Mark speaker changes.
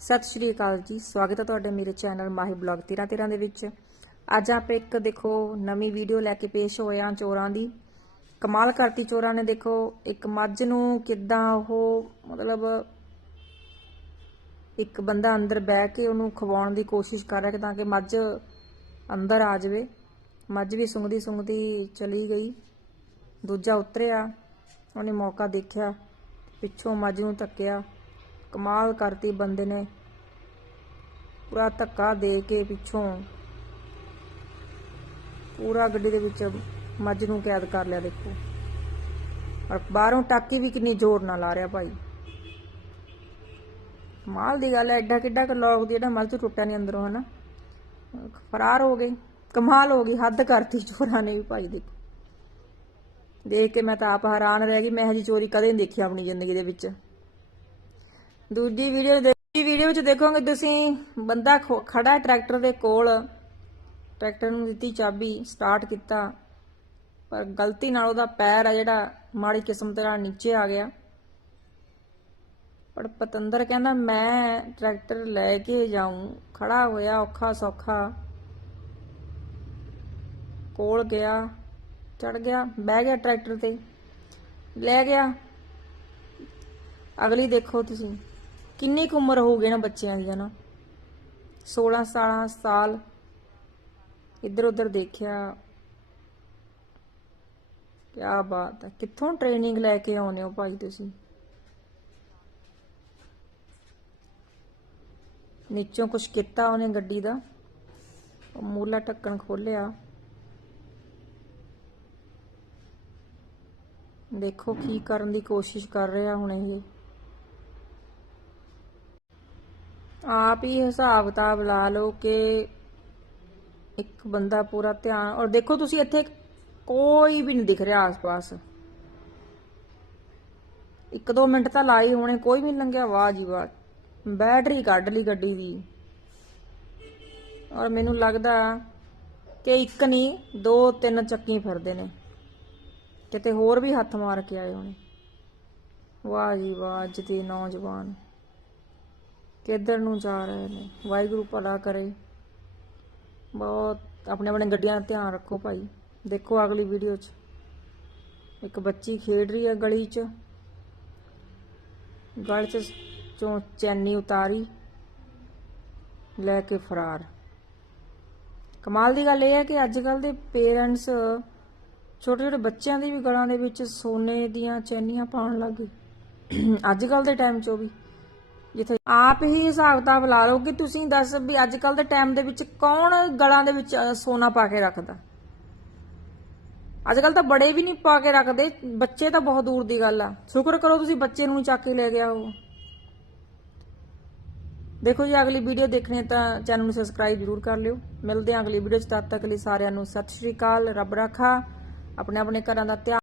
Speaker 1: ਸਤਿ ਸ਼੍ਰੀ ਅਕਾਲ ਜੀ। ਸਵਾਗਤ ਹੈ ਤੁਹਾਡੇ ਮੇਰੇ ਚੈਨਲ ਮਾਹੀ ਬਲੌਗ 13 13 ਦੇ ਵਿੱਚ। ਅੱਜ ਆਪਾਂ ਇੱਕ, ਦੇਖੋ, ਨਵੀਂ ਵੀਡੀਓ ਲੈ ਕੇ ਪੇਸ਼ ਹੋਏ ਹਾਂ ਚੋਰਾਂ ਦੀ। ਕਮਾਲ ਕਰਤੀ ਚੋਰਾਂ ਨੇ, ਦੇਖੋ, ਇੱਕ ਮੱਝ ਨੂੰ ਕਿੱਦਾਂ ਉਹ, ਮਤਲਬ ਇੱਕ ਬੰਦਾ ਅੰਦਰ ਬਹਿ ਕੇ ਉਹਨੂੰ ਖਵਾਉਣ ਦੀ ਕੋਸ਼ਿਸ਼ ਕਰ ਰਿਹਾ ਤਾਂ ਕਿ ਮੱਝ ਅੰਦਰ ਆ ਜਾਵੇ। ਮੱਝ ਵੀ ਸੁੰਘਦੀ ਸੁੰਘਦੀ ਚਲੀ ਗਈ। ਦੂਜਾ ਉਤਰਿਆ। ਉਹਨੇ ਮੌਕਾ ਦੇਖਿਆ। ਪਿੱਛੋਂ ਮੱਝ ਨੂੰ ਧੱਕਿਆ। ਕਮਾਲ ਕਰਤੀ ਬੰਦੇ ਨੇ। ਪੂਰਾ ਧੱਕਾ ਦੇ ਕੇ ਪਿੱਛੋਂ ਪੂਰਾ ਗੱਡੀ ਦੇ ਵਿੱਚ ਮੱਝ ਨੂੰ ਕੈਦ ਕਰ ਲਿਆ, ਦੇਖੋ। ਔਰ ਬਾਹਰੋਂ ਟਾਕੀ ਵੀ ਕਿੰਨੀ ਜ਼ੋਰ ਨਾਲ ਆ ਰਿਹਾ ਭਾਈ। ਮਾਲ ਦੀ ਗੱਲ ਹੈ, ਐਡਾ ਕਿੱਡਾ ਕੁ ਲੋਕ ਦੀ ਜਿਹੜਾ ਮੱਝ ਟੁੱਟਿਆ ਨਹੀਂ ਅੰਦਰੋਂ, ਹਨਾ? ਫਰਾਰ ਹੋ ਗਈ ਕਮਾਲ ਹੋ ਗਈ, ਹੱਦ ਕਰਤੀ ਚੋਰਾਂ ਨੇ ਵੀ ਭਾਈ, ਦੇਖੋ। ਦੇਖ ਕੇ ਮੈਂ ਤਾਂ ਆਪ ਹੈਰਾਨ ਰਹਿ ਗਈ, ਮੈਂ ਹਜੀ ਚੋਰੀ ਕਦੇ ਨਹੀਂ ਦੇਖੀ ਆਪਣੀ ਜ਼ਿੰਦਗੀ ਦੇ ਵਿੱਚ। ਦੂਜੀ ਵੀਡੀਓ ਦੂਜੀ ਵੀਡੀਓ ਵਿੱਚ ਦੇਖੋਗੇ ਤੁਸੀਂ, ਬੰਦਾ ਖੋ- ਖੜਾ ਟਰੈਕਟਰ ਦੇ ਕੋਲ, ਟਰੈਕਟਰ ਨੂੰ ਦਿੱਤੀ ਚਾਬੀ, ਸਟਾਰਟ ਕੀਤਾ। ਪਰ ਗਲਤੀ ਨਾਲ ਉਹਦਾ ਪੈਰ ਆ ਜਿਹੜਾ, ਮਾੜੀ ਕਿਸਮਤ ਨਾਲ ਨੀਚੇ ਆ ਗਿਆ। ਪਰ ਪਤੰਦਰ ਕਹਿੰਦਾ, ਮੈਂ ਟਰੈਕਟਰ ਲੈ ਕੇ ਜਾਊਂ। ਖੜਾ ਹੋਇਆ ਔਖਾ ਸੌਖਾ। ਕੋਲ ਗਿਆ ਚੜ ਗਿਆ, ਬਹਿ ਗਿਆ ਟਰੈਕਟਰ ਤੇ। ਲੈ ਗਿਆ। ਅਗਲੀ ਦੇਖੋ ਤੁਸੀਂ। ਕਿੰਨੀ ਕੁ ਉਮਰ ਹੋਊਗੀ ਨਾ ਬੱਚਿਆਂ ਦੀ ਨਾ 16 17 ਸਾਲ। ਇੱਧਰ ਉੱਧਰ ਦੇਖਿਆ। ਕੀ ਬਾਤ ਹੈ। ਕਿੱਥੋਂ ਟ੍ਰੇਨਿੰਗ ਲੈ ਕੇ ਆਉਂਦੇ ਹੋ ਭਾਈ ਤੁਸੀਂ? ਨੀਚੋਂ ਕੁਛ ਕੀਤਾ ਉਹਨੇ ਗੱਡੀ ਦਾ? ਉਹ ਮੂਲਾ ਢੱਕਣ ਖੋਲਿਆ ਦੇਖੋ ਕੀ ਕਰਨ ਦੀ ਕੋਸ਼ਿਸ਼ ਕਰ ਰਿਹਾ ਹੁਣ ਇਹ। ਆਪ ਹੀ ਹਿਸਾਬ ਕਿਤਾਬ ਲਾ ਲਓ ਕਿ ਇੱਕ ਬੰਦਾ ਪੂਰਾ ਧਿਆਨ, ਔਰ ਦੇਖੋ ਤੁਸੀਂ ਇੱਥੇ ਕੋਈ ਵੀ ਨਹੀਂ ਦਿਖ ਰਿਹਾ ਆਸ-ਪਾਸ। ਇੱਕ ਦੋ ਮਿੰਟ ਤਾਂ ਲਾਈ ਹੋਣੇ, ਕੋਈ ਵੀ ਨਹੀਂ ਲੰਘਿਆ, ਵਾਹ ਜੀ ਵਾਹ। ਬੈਟਰੀ ਕੱਢ ਲਈ ਗੱਡੀ ਦੀ। ਔਰ ਮੈਨੂੰ ਲੱਗਦਾ ਕਿ ਇੱਕ ਨਹੀਂ, ਦੋ, ਤਿੰਨ ਚੱਕੀ ਫਿਰਦੇ ਨੇ। ਕਿਤੇ ਹੋਰ ਵੀ ਹੱਥ ਮਾਰ ਕੇ ਆਏ ਹੋਣੇ। ਵਾਹ ਜੀ ਵਾਹ ਅੱਜ ਦੇ ਨੌਜਵਾਨ। ਕਿੱਧਰ ਨੂੰ ਜਾ ਰਹੇ ਨੇ। ਵਾਹਿਗੁਰੂ ਭਲਾ ਕਰੇ। ਬਹੁਤ ਆਪਣੇ ਆਪਣੇ ਗੱਡੀਆਂ ਦਾ ਧਿਆਨ ਰੱਖੋ ਭਾਈ। ਦੇਖੋ ਅਗਲੀ ਵੀਡੀਓ 'ਚ। ਇੱਕ ਬੱਚੀ ਖੇਡ ਰਹੀ ਹੈ ਗਲੀ 'ਚ। ਗਲ 'ਚ ਚੋਂ ਚੈਨੀ ਉਤਾਰੀ। ਲੈ ਕੇ ਫਰਾਰ। ਕਮਾਲ ਦੀ ਗੱਲ ਇਹ ਹੈ ਕਿ ਅੱਜ ਕੱਲ ਦੇ ਪੇਰੈਂਟਸ ਛੋਟੇ ਛੋਟੇ ਬੱਚਿਆਂ ਦੀ ਵੀ ਗਲਾਂ ਦੇ ਵਿੱਚ ਸੋਨੇ ਦੀਆਂ ਚੈਨੀਆਂ ਪਾਉਣ ਲੱਗ ਗਏ। ਅੱਜ ਕੱਲ ਦੇ ਟਾਈਮ 'ਚ ਵੀ। ਜਿੱਥੇ ਆਪ ਹੀ ਹਿਸਾਬ ਕਿਤਾਬ ਲਾ ਲਓ ਕਿ ਤੁਸੀਂ ਦੱਸ ਵੀ ਅੱਜ ਕੱਲ ਦੇ ਟਾਈਮ ਦੇ ਵਿੱਚ ਕੌਣ ਗਲਾਂ ਦੇ ਵਿੱਚ ਸੋਨਾ ਪਾ ਕੇ ਰੱਖਦਾ? ਅੱਜ ਕੱਲ ਤਾਂ ਬੜੇ ਵੀ ਨਹੀਂ ਪਾ ਕੇ ਰੱਖਦੇ, ਬੱਚੇ ਤਾਂ ਬਹੁਤ ਦੂਰ ਦੀ ਗੱਲ ਆ। ਸ਼ੁਕਰ ਕਰੋ ਤੁਸੀਂ ਬੱਚੇ ਨੂੰ ਚੱਕ ਕੇ ਲੈ ਗਿਆ ਉਹ। ਦੇਖੋ ਜੀ, ਅਗਲੀ ਵੀਡੀਓ ਦੇਖਣੀ ਤਾਂ ਚੈਨਲ ਨੂੰ ਸਬਸਕ੍ਰਾਈਬ ਜ਼ਰੂਰ ਕਰ ਲਿਓ। ਮਿਲਦੇ ਹਾਂ ਅਗਲੀ ਵੀਡੀਓ 'ਚ, ਤਦ ਤੱਕ ਲਈ ਸਾਰਿਆਂ ਨੂੰ ਸਤਿ ਸ਼੍ਰੀ ਅਕਾਲ, ਰੱਬ ਰਾਖਾ। ਆਪਣੇ ਆਪਣੇ ਘਰਾਂ ਦਾ ਧਿਆਨ